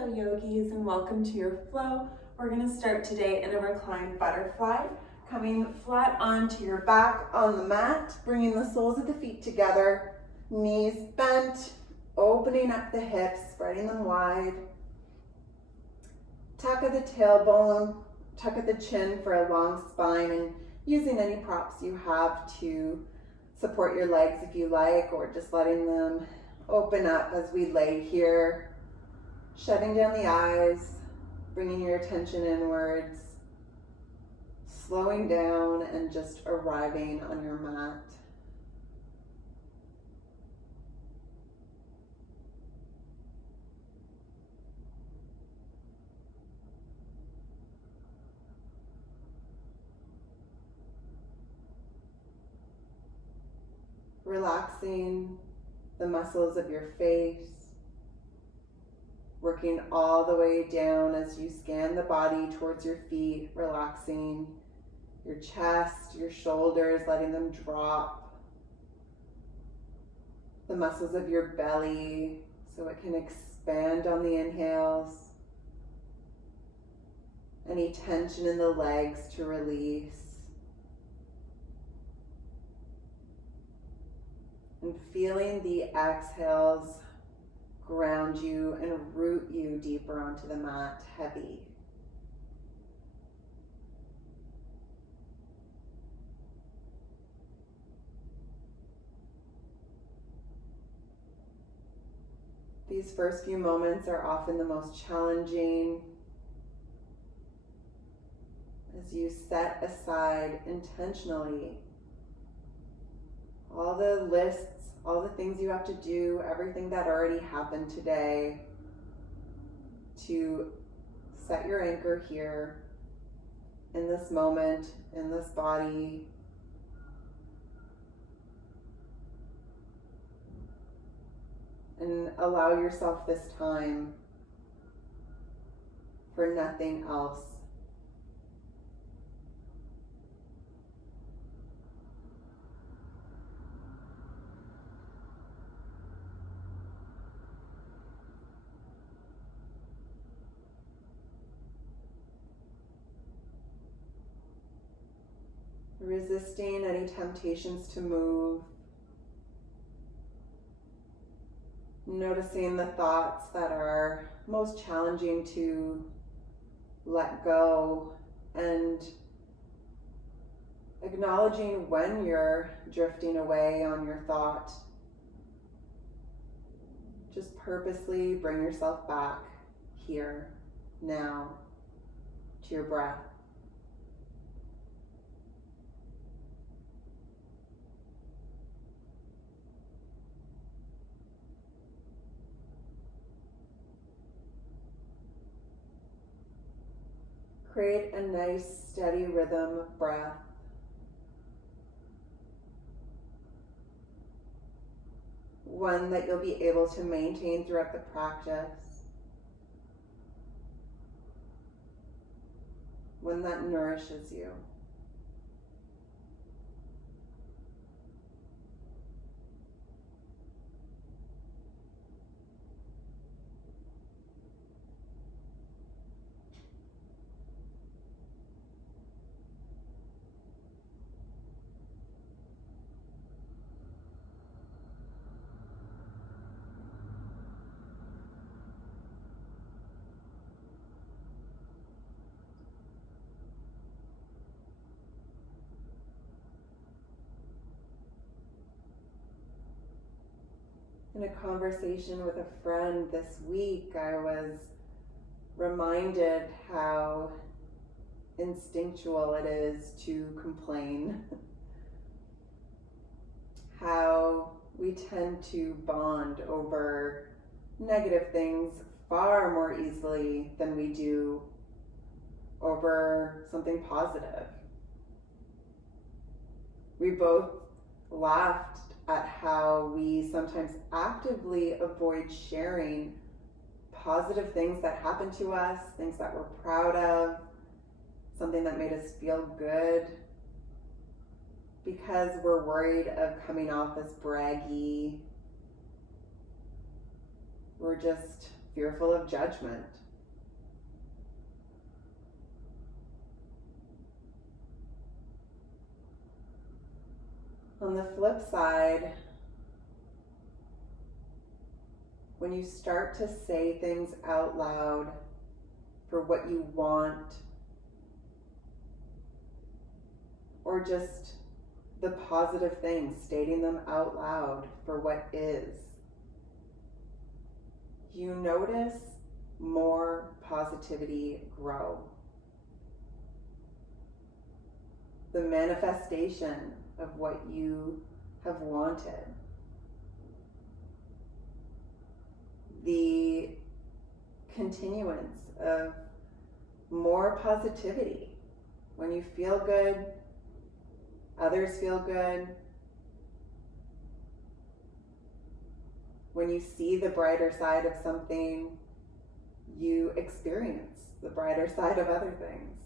Hello yogis, and welcome to your flow. We're going to start today in a reclined butterfly, coming flat onto your back on the mat, bringing the soles of the feet together, knees bent, opening up the hips, spreading them wide. Tuck at the tailbone, tuck at the chin for a long spine, and using any props you have to support your legs if you like, or just letting them open up as we lay here. Shutting down the eyes, bringing your attention inwards, slowing down and just arriving on your mat. Relaxing the muscles of your face, working all the way down as you scan the body towards your feet, relaxing your chest, your shoulders, letting them drop. The muscles of your belly so it can expand on the inhales. Any tension in the legs to release. And feeling the exhales ground you and root you deeper onto the mat, heavy. These first few moments are often the most challenging as you set aside intentionally all the lists, all the things you have to do, everything that already happened today, to set your anchor here in this moment, in this body. And allow yourself this time for nothing else. Resisting any temptations to move. Noticing the thoughts that are most challenging to let go, and acknowledging when you're drifting away on your thought. Just purposely bring yourself back here, now, to your breath. Create a nice steady rhythm of breath. One that you'll be able to maintain throughout the practice. One that nourishes you. In a conversation with a friend this week, I was reminded how instinctual it is to complain. How we tend to bond over negative things far more easily than we do over something positive. We both laughed at how we sometimes actively avoid sharing positive things that happened to us, things that we're proud of, something that made us feel good, because we're worried of coming off as braggy. We're just fearful of judgment. On the flip side, when you start to say things out loud for what you want, or just the positive things, stating them out loud for what is, you notice more positivity grow. The manifestation of what you have wanted. The continuance of more positivity. When you feel good, others feel good. When you see the brighter side of something, you experience the brighter side of other things.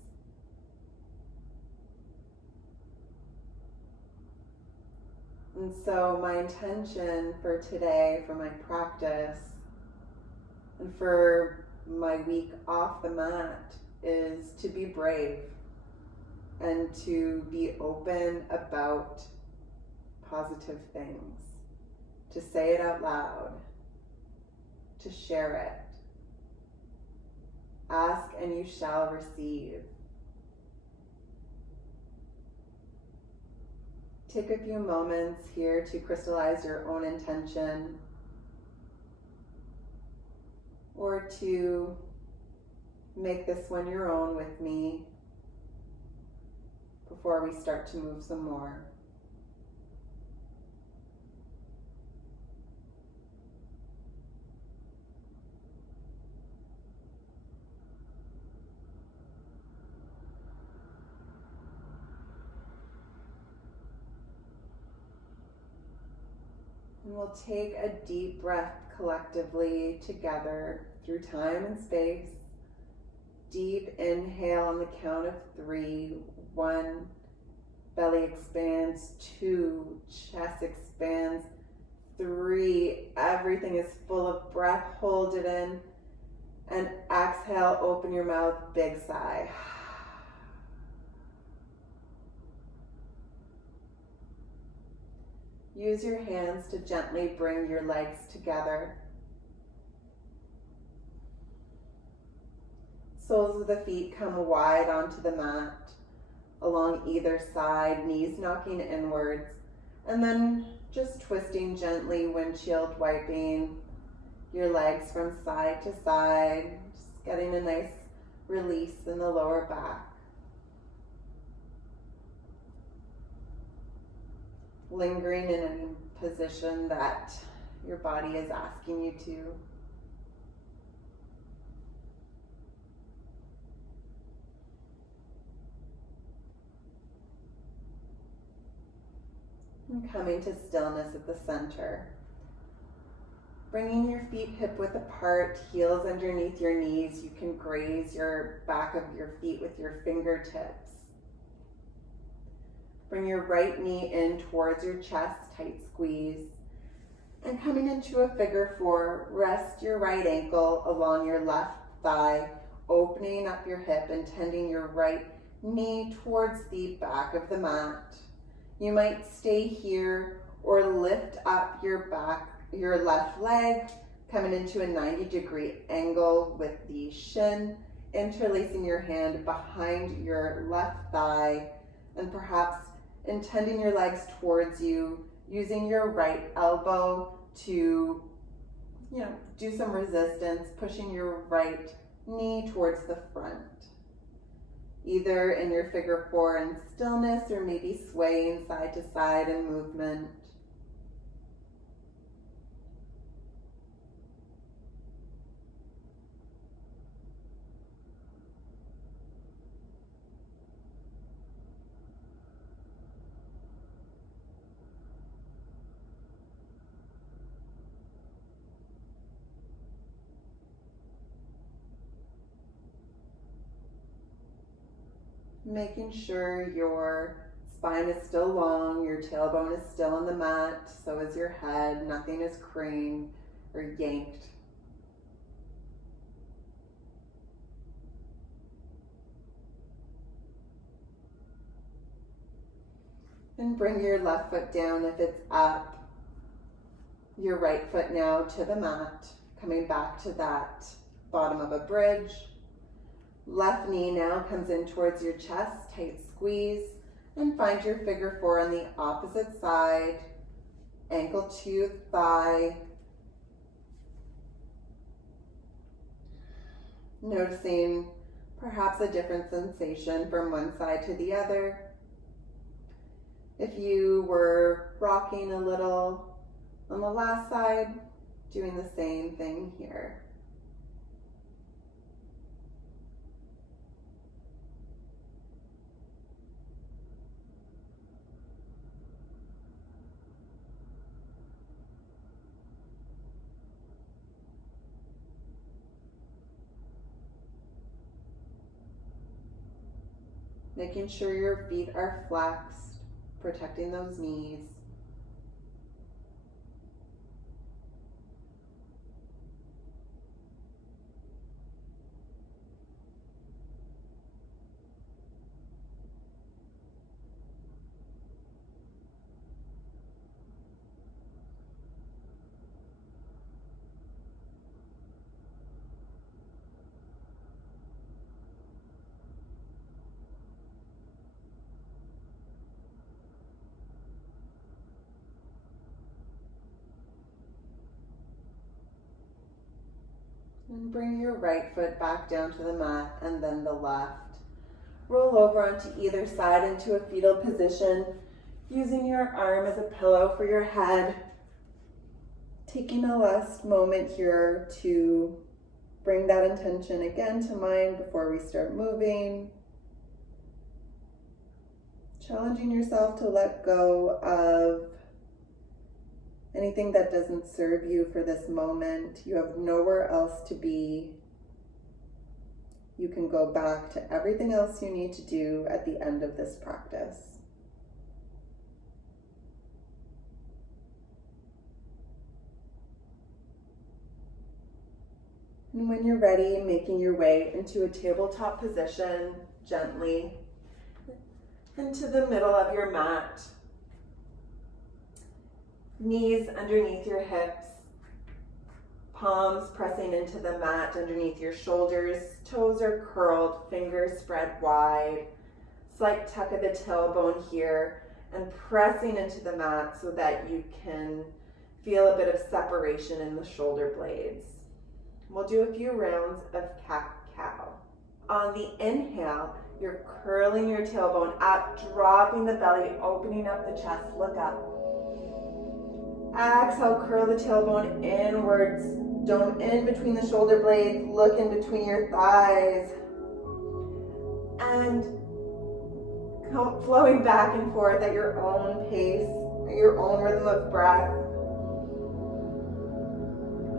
And so my intention for today, for my practice, and for my week off the mat is to be brave and to be open about positive things, to say it out loud, to share it. Ask and you shall receive. Take a few moments here to crystallize your own intention, or to make this one your own with me before we start to move some more. And we'll take a deep breath collectively together through time and space. Deep inhale on the count of 3. 1, belly expands. 2, chest expands. 3, everything is full of breath. Hold it in. And exhale, open your mouth, big sigh. Use your hands to gently bring your legs together. Soles of the feet come wide onto the mat, along either side, knees knocking inwards, and then just twisting gently, windshield wiping your legs from side to side, just getting a nice release in the lower back. Lingering in any position that your body is asking you to. And coming to stillness at the center. Bringing your feet hip width apart, heels underneath your knees. You can graze your back of your feet with your fingertips. Bring your right knee in towards your chest, tight squeeze. And coming into a figure 4, rest your right ankle along your left thigh, opening up your hip and tending your right knee towards the back of the mat. You might stay here or lift up your left leg, coming into a 90-degree angle with the shin, interlacing your hand behind your left thigh, and perhaps intending your legs towards you, using your right elbow to, do some resistance, pushing your right knee towards the front. Either in your figure 4 in stillness, or maybe swaying side to side in movement. Making sure your spine is still long, your tailbone is still on the mat, so is your head, nothing is craned or yanked. And bring your left foot down if it's up. Your right foot now to the mat, coming back to that bottom of a bridge. Left knee now comes in towards your chest, tight squeeze, and find your figure four on the opposite side, ankle to thigh. Noticing perhaps a different sensation from one side to the other. If you were rocking a little on the last side, doing the same thing here. Making sure your feet are flexed, protecting those knees. And bring your right foot back down to the mat and then the left. Roll over onto either side into a fetal position, using your arm as a pillow for your head. Taking a last moment here to bring that intention again to mind before we start moving. Challenging yourself to let go of anything that doesn't serve you for this moment. You have nowhere else to be. You can go back to everything else you need to do at the end of this practice. And when you're ready, making your way into a tabletop position gently into the middle of your mat. Knees underneath your hips, palms pressing into the mat underneath your shoulders, toes are curled, fingers spread wide, slight tuck of the tailbone here, and pressing into the mat so that you can feel a bit of separation in the shoulder blades. We'll do a few rounds of cat-cow. On the inhale, you're curling your tailbone up, dropping the belly, opening up the chest, look up. Exhale, curl the tailbone inwards. Don't in between the shoulder blades. Look in between your thighs. And come flowing back and forth at your own pace, at your own rhythm of breath.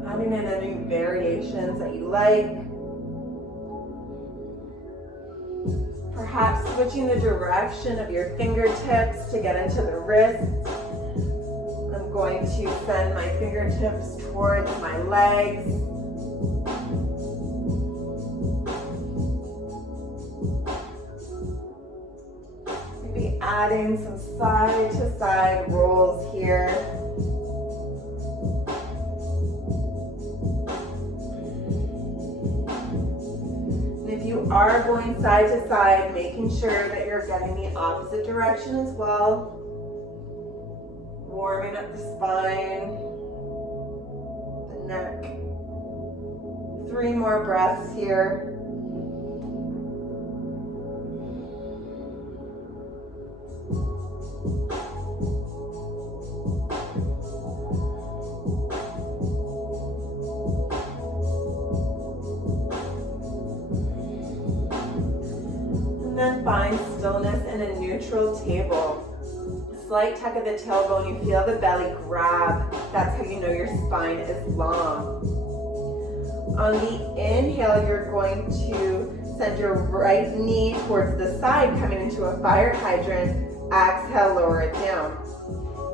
Adding in any variations that you like. Perhaps switching the direction of your fingertips to get into the wrists. I'm going to send my fingertips towards my legs. Maybe adding some side to side rolls here. And if you are going side to side, making sure that you're getting the opposite direction as well. Warming up the spine, the neck. 3 more breaths here. And then find stillness in a neutral table. Slight tuck of the tailbone, you feel the belly grab. That's how you know your spine is long. On the inhale, you're going to send your right knee towards the side, coming into a fire hydrant. Exhale, lower it down.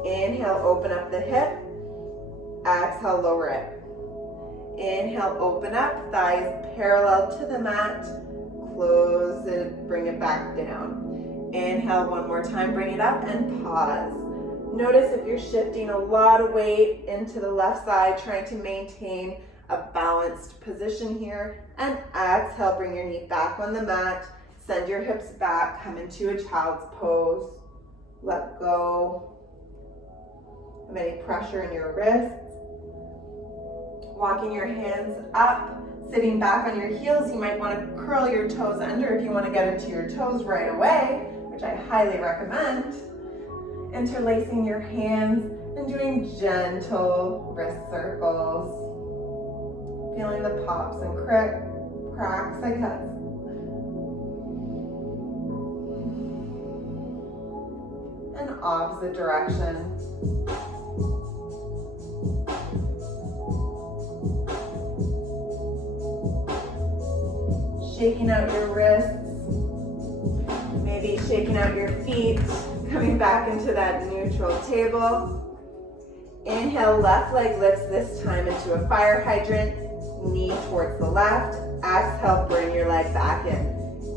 Inhale, open up the hip. Exhale, lower it. Inhale, open up, thighs parallel to the mat. Close it, bring it back down. Inhale one more time, bring it up and pause. Notice if you're shifting a lot of weight into the left side, trying to maintain a balanced position here. And exhale, bring your knee back on the mat. Send your hips back, come into a child's pose. Let go of any pressure in your wrists. Walking your hands up, sitting back on your heels. You might want to curl your toes under if you want to get into your toes right away, which I highly recommend. Interlacing your hands and doing gentle wrist circles. Feeling the pops and cracks, I guess. And opposite direction. Shaking out your wrists, maybe shaking out your feet, coming back into that neutral table. Inhale, left leg lifts this time into a fire hydrant, knee towards the left. Exhale, bring your leg back in.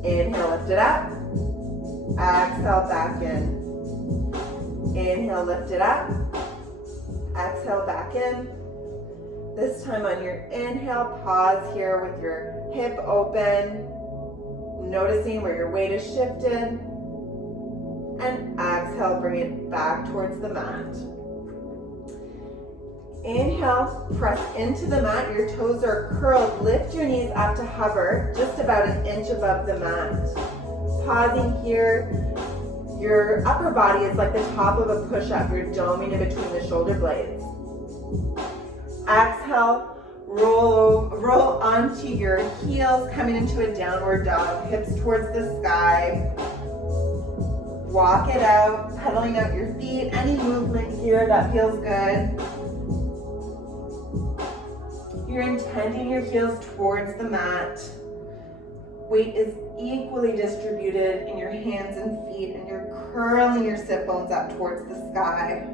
Inhale, lift it up. Exhale, back in. Inhale, lift it up. Exhale, back in. This time on your inhale, pause here with your hip open, noticing where your weight is shifted. And exhale, bring it back towards the mat. Inhale, press into the mat. Your toes are curled. Lift your knees up to hover just about an inch above the mat. Pausing here. Your upper body is like the top of a push-up. You're doming in between the shoulder blades. Exhale, roll onto your heels, coming into a downward dog, hips towards the sky. Walk it out, pedaling out your feet. Any movement here that feels good. You're intending your heels towards the mat. Weight is equally distributed in your hands and feet, and you're curling your sit bones up towards the sky.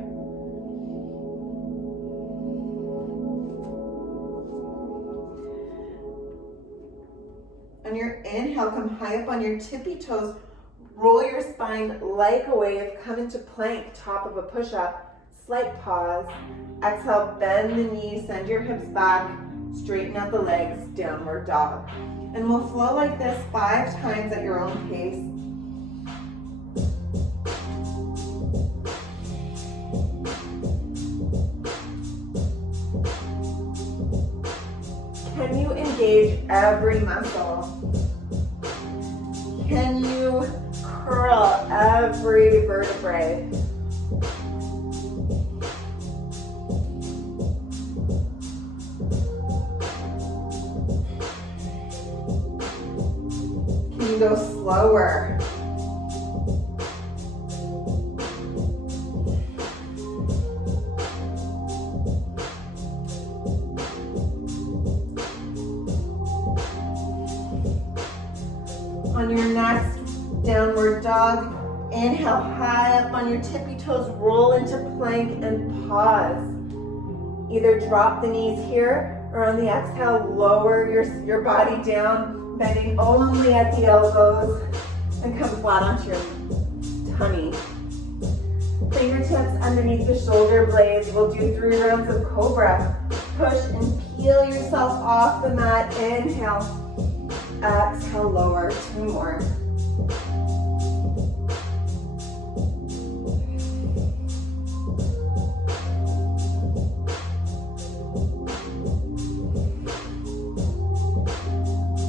On your inhale, come high up on your tippy toes. Roll your spine like a wave. Come into plank, top of a push-up. Slight pause. Exhale, bend the knees, send your hips back. Straighten out the legs, downward dog. And we'll flow like this 5 times at your own pace. Can you engage every muscle? Can you curl every vertebrae? Can you go slower? On your next downward dog, inhale high up on your tippy toes, roll into plank and pause. Either drop the knees here or on the exhale, lower your body down, bending only at the elbows and come flat onto your tummy. Fingertips underneath the shoulder blades. We'll do 3 rounds of cobra. Push and peel yourself off the mat. Inhale. Exhale, lower. 2 more.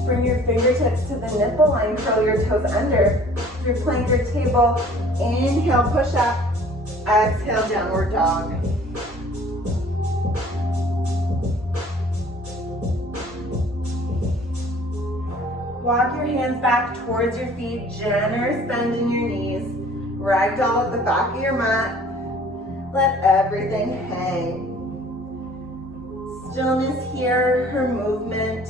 Bring your fingertips to the nipple line. Curl your toes under. Through plank or table. Inhale, push up. Exhale, downward dog. Walk your hands back towards your feet, generous bend in your knees. Ragdoll at the back of your mat. Let everything hang. Stillness here, her movement.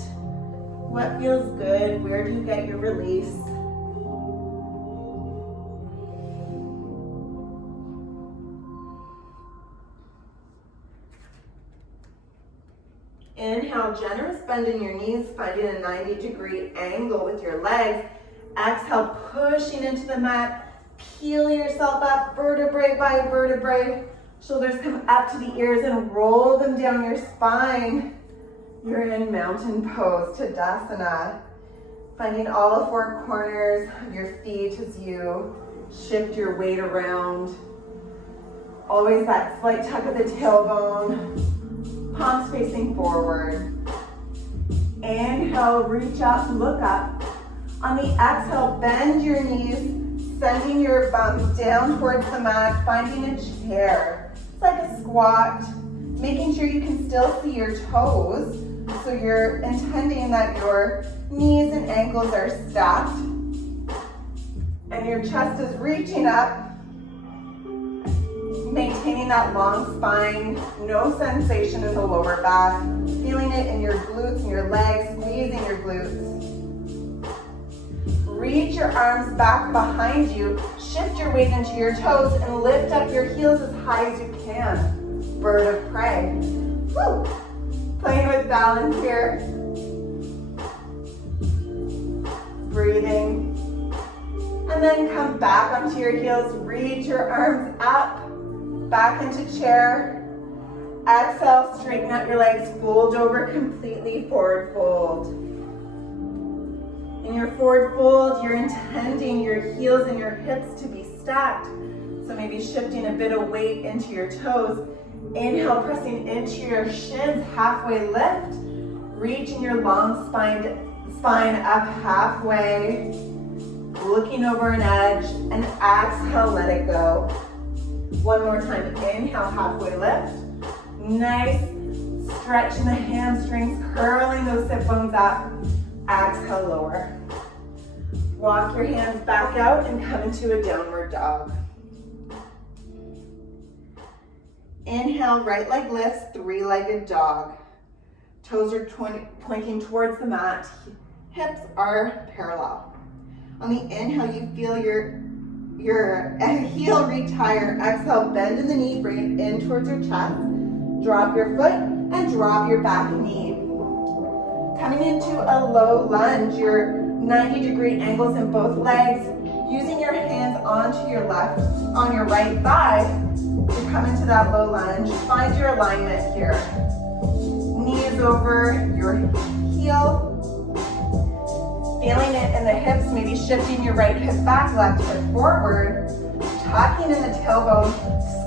What feels good? Where do you get your release? Inhale, generous bend in your knees, finding a 90-degree angle with your legs. Exhale, pushing into the mat, Peel yourself up, vertebrae by vertebrae. Shoulders come up to the ears and roll them down your spine. You're in mountain pose, Tadasana. Finding all the four corners of your feet as you shift your weight around. Always that slight tuck of the tailbone, palms facing forward. Inhale, reach up, look up. On the exhale, bend your knees, sending your bum down towards the mat, finding a chair. It's like a squat, making sure you can still see your toes. So you're intending that your knees and ankles are stacked and your chest is reaching up, maintaining that long spine, no sensation in the lower back, feeling it in your glutes and your legs, squeezing your glutes. Reach your arms back behind you, shift your weight into your toes and lift up your heels as high as you can. Bird of prey. Woo! Playing with balance here. Breathing. And then come back onto your heels, reach your arms up, back into chair. Exhale, straighten out your legs, fold over completely, forward fold. In your forward fold, you're intending your heels and your hips to be stacked. So maybe shifting a bit of weight into your toes. Inhale, pressing into your shins, halfway lift. Reaching your long spine up halfway. Looking over an edge, and exhale, let it go. One more time, inhale, halfway lift. Nice stretch in the hamstrings, curling those sit bones up. Exhale, lower. Walk your hands back out and come into a downward dog. Inhale, right leg lifts, three-legged dog. Toes are pointing towards the mat. Hips are parallel. On the inhale, you feel your heel reach higher. Exhale, bend in the knee, bring it in towards your chest. Drop your foot and drop your back knee. Coming into a low lunge, your 90-degree angles in both legs. Using your hands on your right thigh to come into that low lunge. Find your alignment here. Knees over your heel. Feeling it in the hips, maybe shifting your right hip back, left hip forward. Tucking in the tailbone,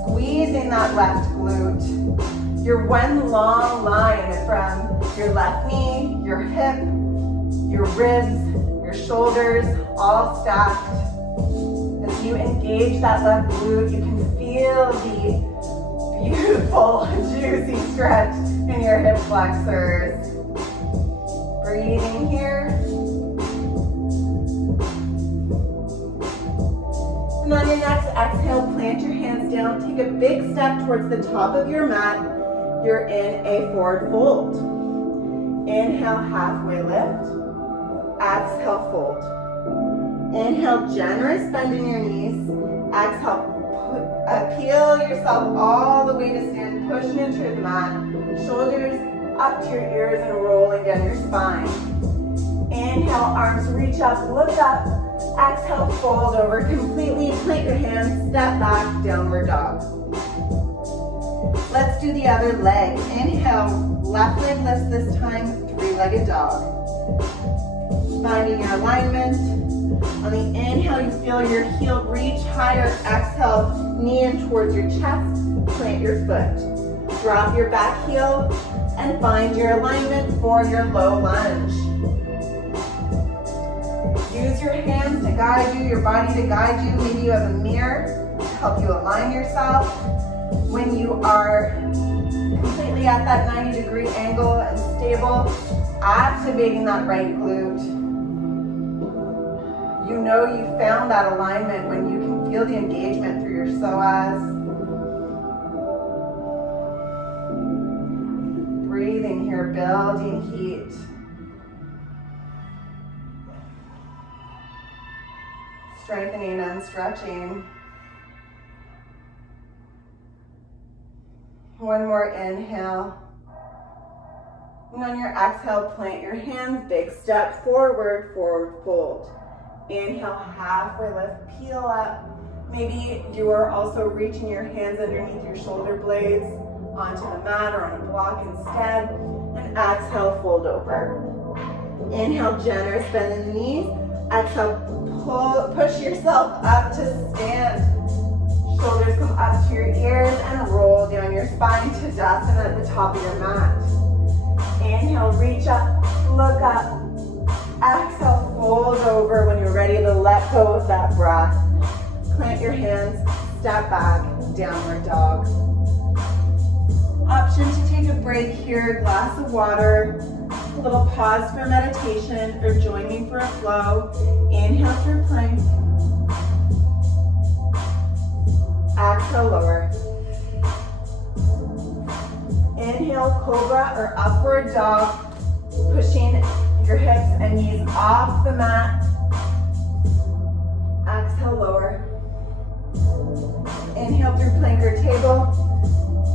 squeezing that left glute. You're one long line from your left knee, your hip, your ribs, your shoulders, all stacked. As you engage that left glute, you can feel the beautiful, juicy stretch in your hip flexors. Breathing here. And on your next exhale, plant your hands down. Take a big step towards the top of your mat. You're in a forward fold. Inhale, halfway lift. Exhale, fold. Inhale, generous bend in your knees. Exhale, peel yourself all the way to stand, pushing into the mat. Shoulders up to your ears and rolling down your spine. Inhale, arms reach up, look up. Exhale, fold over completely. Plant your hands, step back, downward dog. Let's do the other leg. Inhale, left leg lifts this time, three-legged dog. Finding your alignment. On the inhale, you feel your heel reach higher. Exhale, knee in towards your chest. Plant your foot. Drop your back heel and find your alignment for your low lunge. Use your hands to guide you, your body to guide you. Maybe you have a mirror to help you align yourself. When you are completely at that 90-degree angle and stable, activating that right glute. You know you found that alignment when you can feel the engagement through your psoas. Breathing here, building heat. Strengthening and stretching. One more inhale. And on your exhale, plant your hands, big step forward, forward fold. Inhale, halfway lift, peel up. Maybe you are also reaching your hands underneath your shoulder blades onto the mat or on a block instead. And exhale, fold over. Inhale, generous bend in the knees. Exhale, push yourself up to stand. Shoulders come up to your ears and roll down your spine to Tadasana at the top of your mat. Inhale, reach up, look up. Exhale, fold over when you're ready to let go of that breath. Plant your hands, step back, downward dog. Option to take a break here, glass of water, a little pause for meditation, or join me for a flow. Inhale through plank. Exhale, lower. Inhale, cobra or upward dog, pushing your hips and knees off the mat. Exhale, lower. Inhale through plank or table.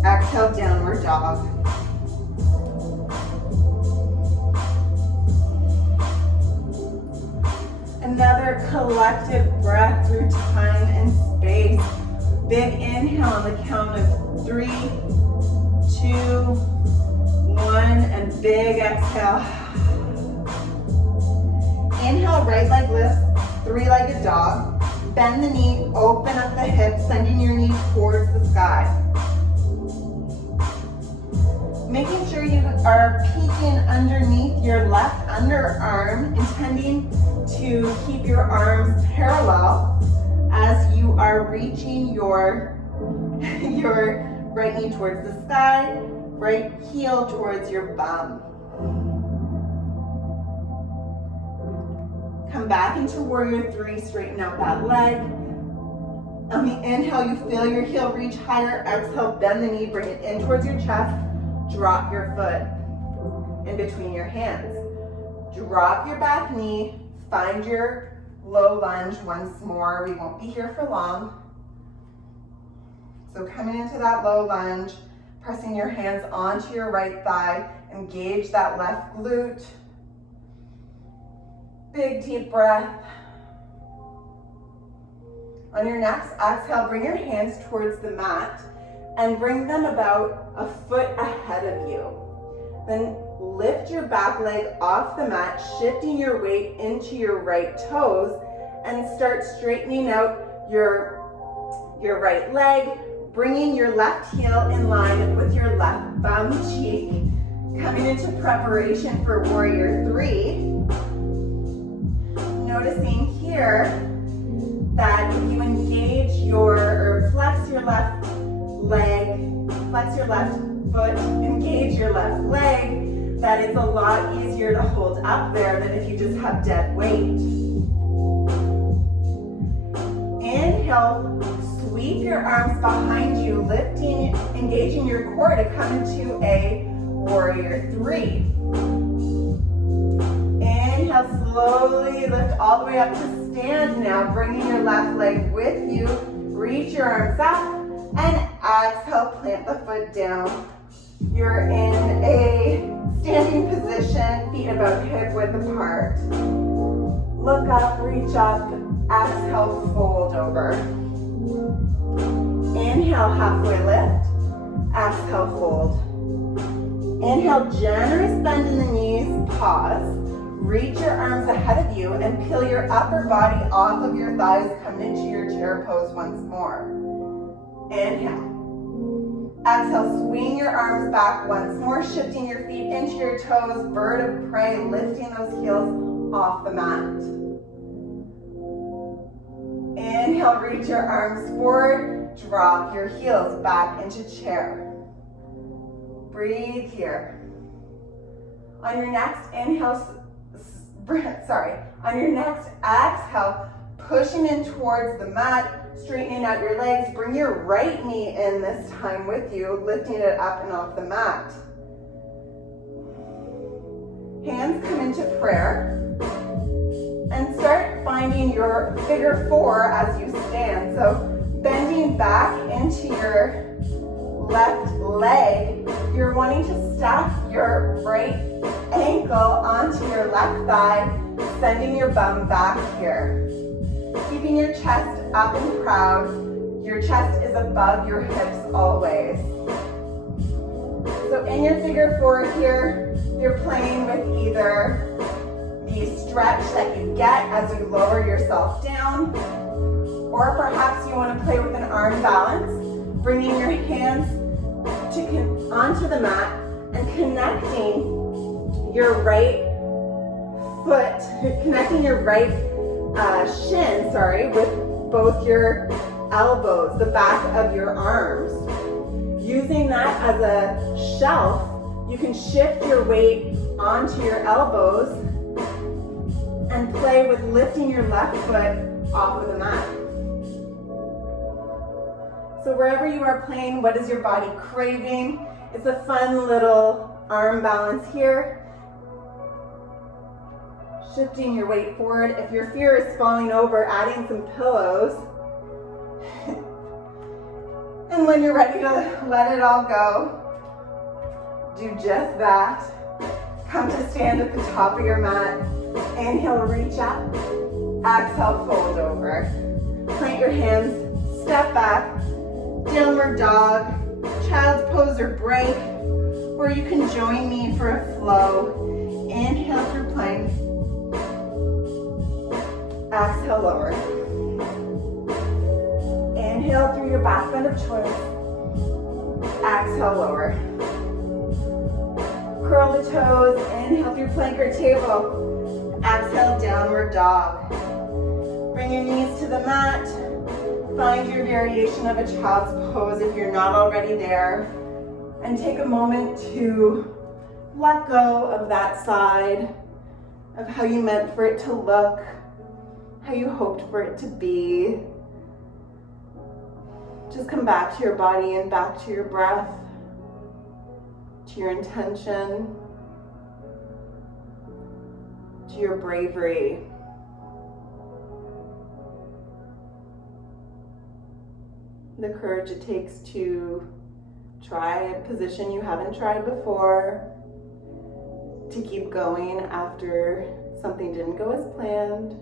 Exhale, downward dog. Another collective breath through time and space. Big inhale on the count of 3, 2, 1, and big exhale. Inhale, right leg lifts, three-legged dog. Bend the knee, open up the hips, sending your knee towards the sky. Making sure you are peeking underneath your left underarm, intending to keep your arms parallel as you are reaching your right knee towards the sky, right heel towards your bum. Come back into warrior 3, straighten out that leg. On the inhale, you feel your heel reach higher. Exhale, bend the knee, bring it in towards your chest. Drop your foot in between your hands. Drop your back knee, find your low lunge once more. We won't be here for long. So coming into that low lunge, pressing your hands onto your right thigh, engage that left glute. Big deep breath. On your next exhale, bring your hands towards the mat and bring them about a foot ahead of you. Then lift your back leg off the mat, shifting your weight into your right toes, and start straightening out your right leg, bringing your left heel in line with your left bum cheek. Coming into preparation for warrior 3. Noticing here that if you engage or flex your left leg, flex your left foot, engage your left leg, that it's a lot easier to hold up there than if you just have dead weight. Inhale, sweep your arms behind you, lifting, engaging your core to come into a warrior 3. Inhale, slowly lift all the way up to stand now, bringing your left leg with you. Reach your arms up and exhale, plant the foot down. You're in a standing position, feet about hip width apart. Look up, reach up, exhale, fold over. Inhale, halfway lift, exhale, fold. Inhale, generous bend in the knees, pause. Reach your arms ahead of you and peel your upper body off of your thighs, coming into your chair pose once more. Inhale. Exhale, swing your arms back once more, shifting your feet into your toes, bird of prey, lifting those heels off the mat. Inhale, reach your arms forward, drop your heels back into chair. Breathe here. On your next inhale, on your next exhale, pushing in towards the mat, straightening out your legs, bring your right knee in this time with you, lifting it up and off the mat. Hands come into prayer, and start finding your figure 4 as you stand. So bending back into your left leg, you're wanting to stack your right ankle onto your left thigh, sending your bum back here. Keeping your chest up and proud. Your chest is above your hips always. So in your figure four here, you're playing with either the stretch that you get as you lower yourself down, or perhaps you want to play with an arm balance, bringing your hands onto the mat and connecting your right foot, connecting your right shin, with both your elbows, the back of your arms. Using that as a shelf, you can shift your weight onto your elbows and play with lifting your left foot off of the mat. So wherever you are playing, what is your body craving? It's a fun little arm balance here. Shifting your weight forward. If your fear is falling over, adding some pillows. And when you're ready to let it all go, do just that. Come to stand at the top of your mat. Inhale, reach up. Exhale, fold over. Plant your hands, step back. Downward dog, child's pose or break, or you can join me for a flow. Inhale through plank. Exhale, lower. Inhale through your back bend of choice. Exhale, lower. Curl the toes. Inhale through plank or table. Exhale, downward dog. Bring your knees to the mat. Find your variation of a child's pose if you're not already there. And take a moment to let go of that side of how you meant for it to look, how you hoped for it to be. Just come back to your body and back to your breath, to your intention, to your bravery. The courage it takes to try a position you haven't tried before, to keep going after something didn't go as planned,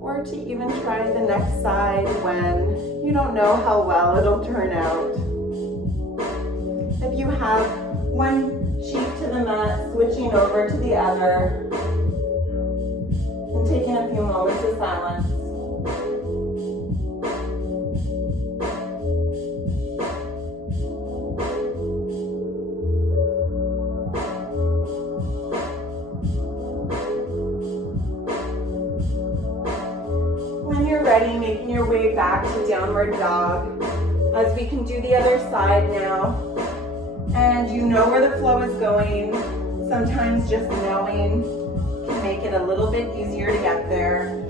or to even try the next side when you don't know how well it'll turn out. If you have one cheek to the mat, switching over to the other, and taking a few moments of silence. Ready, making your way back to downward dog, as we can do the other side now. And you know where the flow is going. Sometimes just knowing can make it a little bit easier to get there.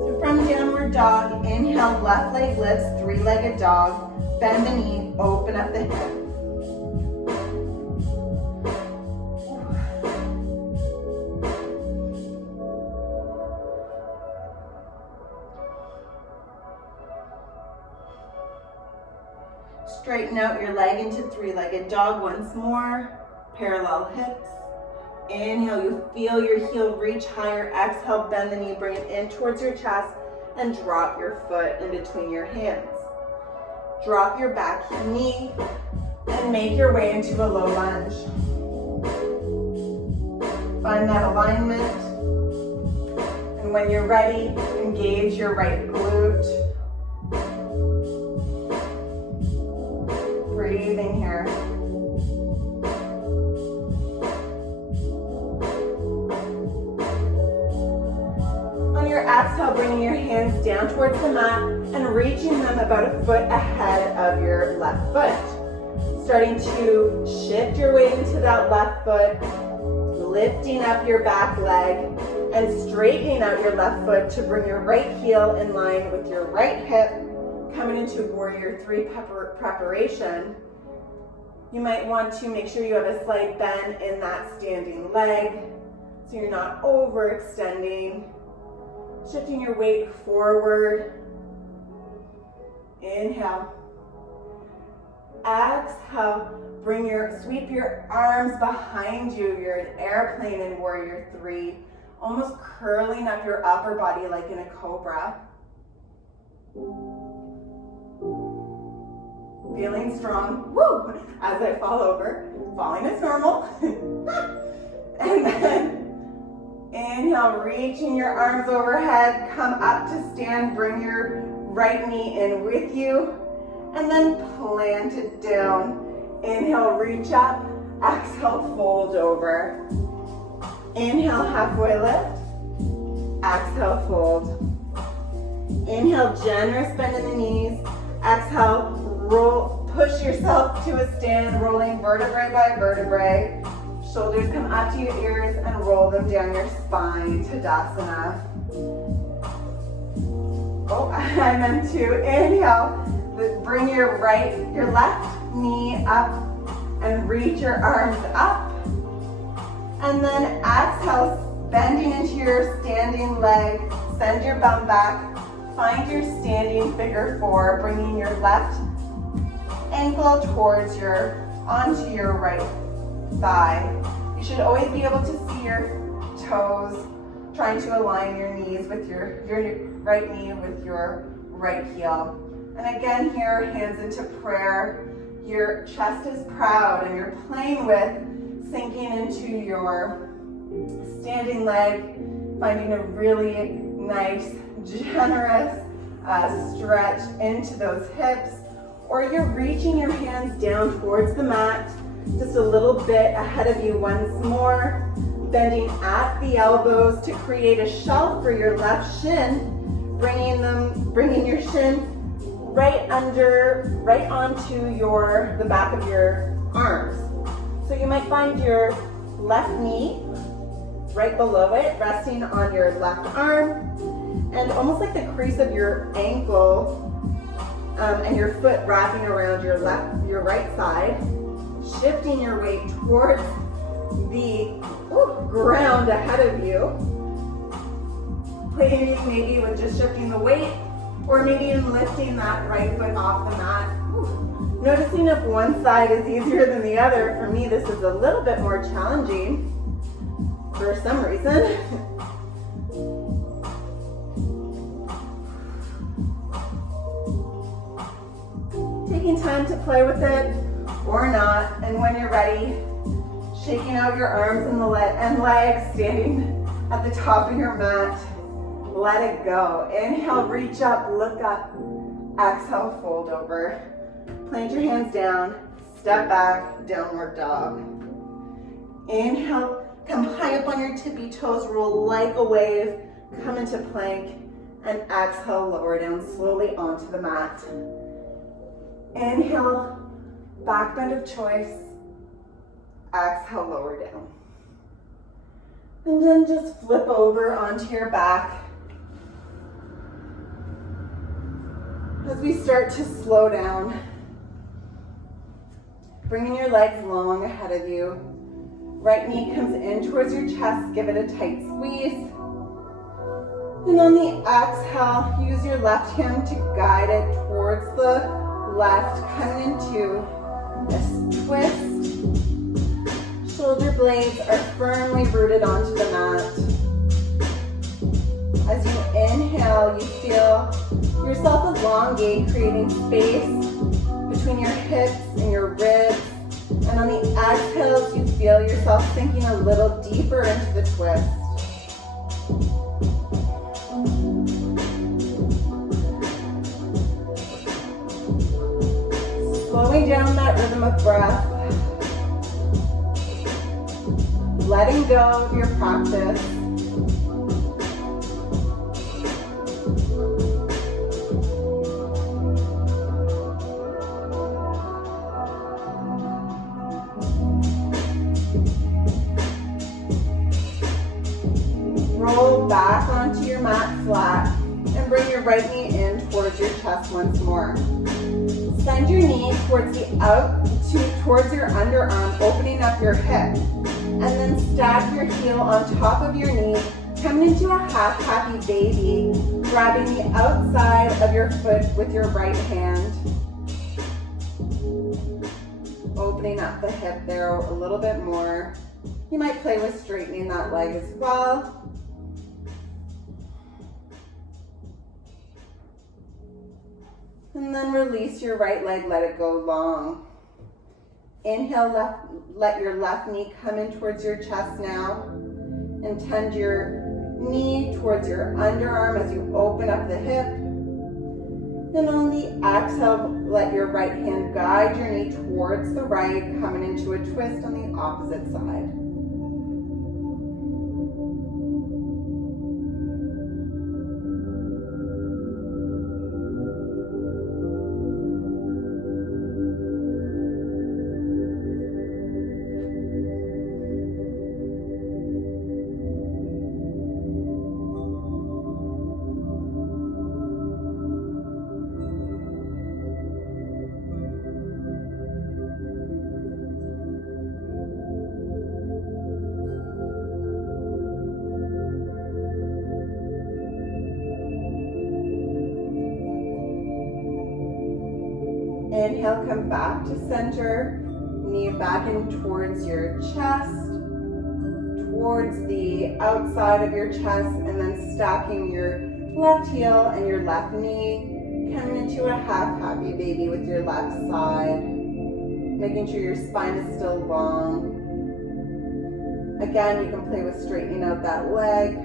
So from downward dog, inhale, left leg lifts, three-legged dog, bend the knee, open up the hip. Straighten out your leg into three-legged dog once more. Parallel hips. Inhale, you feel your heel reach higher. Exhale, bend the knee, bring it in towards your chest, and drop your foot in between your hands. Drop your back knee and make your way into a low lunge. Find that alignment. And when you're ready, engage your right glute. Breathing here. On your exhale, bringing your hands down towards the mat and reaching them about a foot ahead of your left foot. Starting to shift your weight into that left foot, lifting up your back leg and straightening out your left foot to bring your right heel in line with your right hip. Coming into warrior three preparation, you might want to make sure you have a slight bend in that standing leg so you're not overextending. Shifting your weight forward. Inhale. Exhale, sweep your arms behind you. You're an airplane in warrior three, almost curling up your upper body like in a cobra. Feeling strong, woo, as I fall over. Falling is normal. And then inhale, reaching your arms overhead, come up to stand, bring your right knee in with you, and then plant it down. Inhale, reach up, exhale, fold over. Inhale, halfway lift, exhale, fold. Inhale, generous bend in the knees, exhale, roll, push yourself to a stand, rolling vertebrae by vertebrae. Shoulders come up to your ears and roll them down your spine, Tadasana. Oh, I meant to inhale, bring your left knee up and reach your arms up. And then exhale, bending into your standing leg, send your bum back, find your standing figure four, bringing your left ankle onto your right thigh. You should always be able to see your toes, trying to align your knees with your right knee with your right heel. And again here, hands into prayer. Your chest is proud and you're playing with sinking into your standing leg, finding a really nice, generous stretch into those hips. Or you're reaching your hands down towards the mat, just a little bit ahead of you once more, bending at the elbows to create a shelf for your left shin, bringing your shin right onto the back of your arms. So you might find your left knee right below it, resting on your left arm, and almost like the crease of your ankle and your foot wrapping around your right side, shifting your weight towards the ground ahead of you. Playing maybe with just shifting the weight, or maybe in lifting that right foot off the mat. Noticing if one side is easier than the other. For me, this is a little bit more challenging for some reason. Taking time to play with it or not, and when you're ready, shaking out your arms and legs, standing at the top of your mat. Let it go. Inhale, reach up, look up. Exhale, fold over. Plant your hands down, step back, downward dog. Inhale, come high up on your tippy toes, roll like a wave, come into plank, and exhale, lower down slowly onto the mat. Inhale, back bend of choice. Exhale, lower down. And then just flip over onto your back. As we start to slow down, bringing your legs long ahead of you. Right knee comes in towards your chest, give it a tight squeeze. And on the exhale, use your left hand to guide it towards the left, coming into this twist. Shoulder blades are firmly rooted onto the mat. As you inhale, you feel yourself elongate, creating space between your hips and your ribs. And on the exhales, you feel yourself sinking a little deeper into the twist. Slowing down that rhythm of breath. Letting go of your practice. Roll back onto your mat flat and bring your right knee in towards your chest once more. Send your knee towards your underarm, opening up your hip. And then stack your heel on top of your knee, coming into a half happy baby, grabbing the outside of your foot with your right hand. Opening up the hip there a little bit more. You might play with straightening that leg as well. And then release your right leg, let it go long. Inhale, let your left knee come in towards your chest now. And tend your knee towards your underarm as you open up the hip. Then on the exhale, let your right hand guide your knee towards the right, coming into a twist on the opposite side. Inhale, come back to center, knee back in towards your chest, towards the outside of your chest, and then stacking your left heel and your left knee, coming into a half happy baby with your left side, making sure your spine is still long. Again, you can play with straightening out that leg.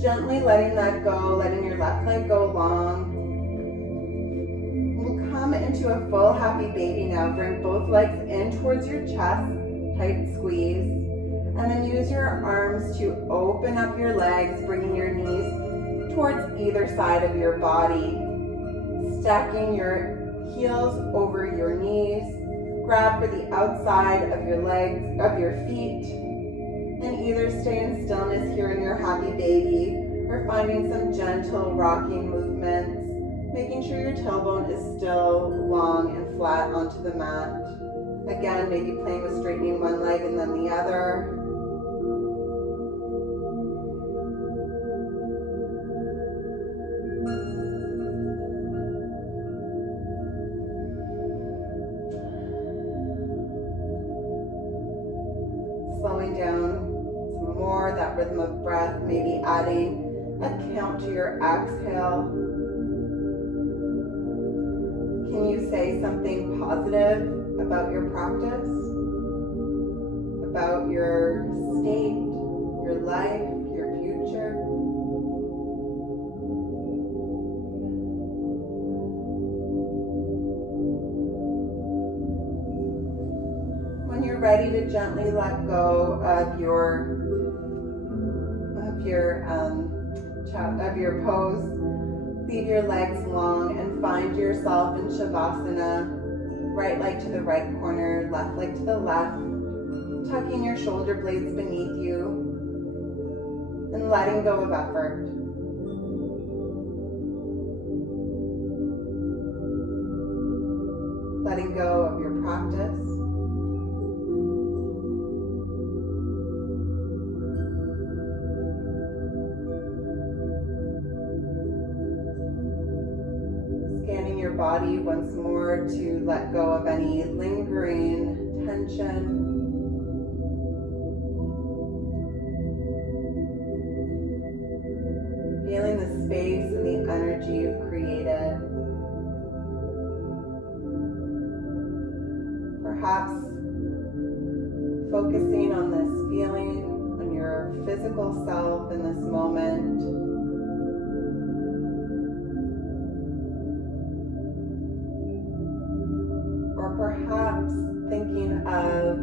Gently letting that go, letting your left leg go long. We'll come into a full happy baby now. Bring both legs in towards your chest, tight squeeze. And then use your arms to open up your legs, bringing your knees towards either side of your body. Stacking your heels over your knees. Grab for the outside of your legs, of your feet. And either stay in stillness here in your happy baby or finding some gentle rocking movements, making sure your tailbone is still long and flat onto the mat. Again, maybe playing with straightening one leg and then the other. Slowing down some more, that rhythm of breath, maybe adding a count to your exhale. Can you say something positive about your practice, about your state, your life, your future? When you're ready to gently let go of your pose, leave your legs long and find yourself in Shavasana. Right leg to the right corner, left leg to the left, tucking your shoulder blades beneath you and letting go of effort. Letting go of your practice. Scanning your body once more to let go of any lingering tension. Feeling the space and the energy you've created. Perhaps focusing on this feeling, on your physical self in this moment. Or perhaps thinking of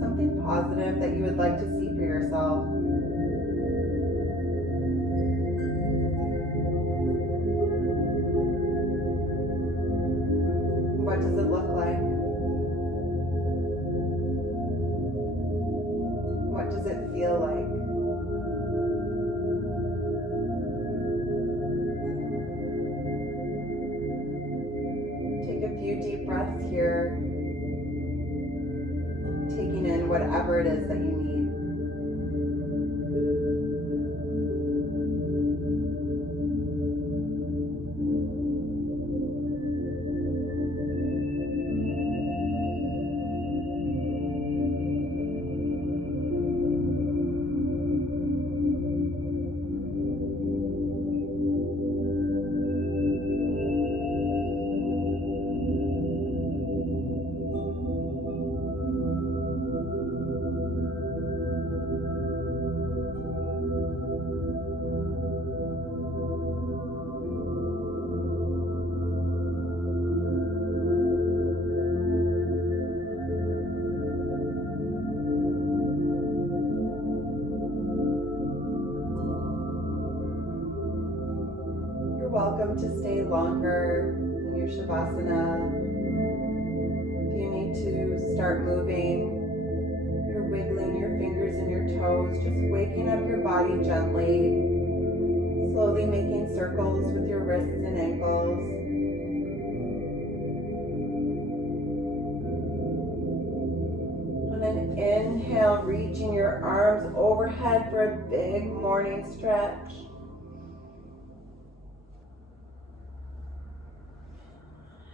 something positive that you would like to see for yourself. What does it look like? What does it feel like? Take a few deep breaths here. taking in whatever it is that you need. You're welcome to stay longer in your Shavasana. If you need to start moving, you're wiggling your fingers and your toes, just waking up your body gently, slowly making circles with your wrists and ankles. And then inhale, reaching your arms overhead for a big morning stretch.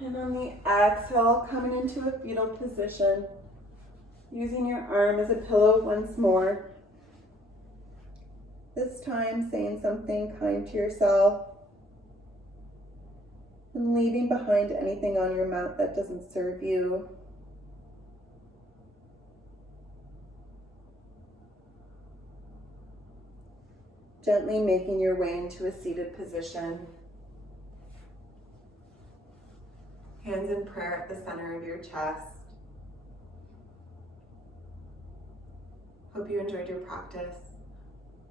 And on the exhale, coming into a fetal position, using your arm as a pillow once more. This time saying something kind to yourself and leaving behind anything on your mat that doesn't serve you. Gently making your way into a seated position. Hands in prayer at the center of your chest. Hope you enjoyed your practice.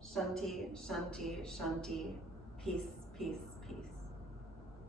Shanti, Shanti, Shanti. Peace, peace, peace.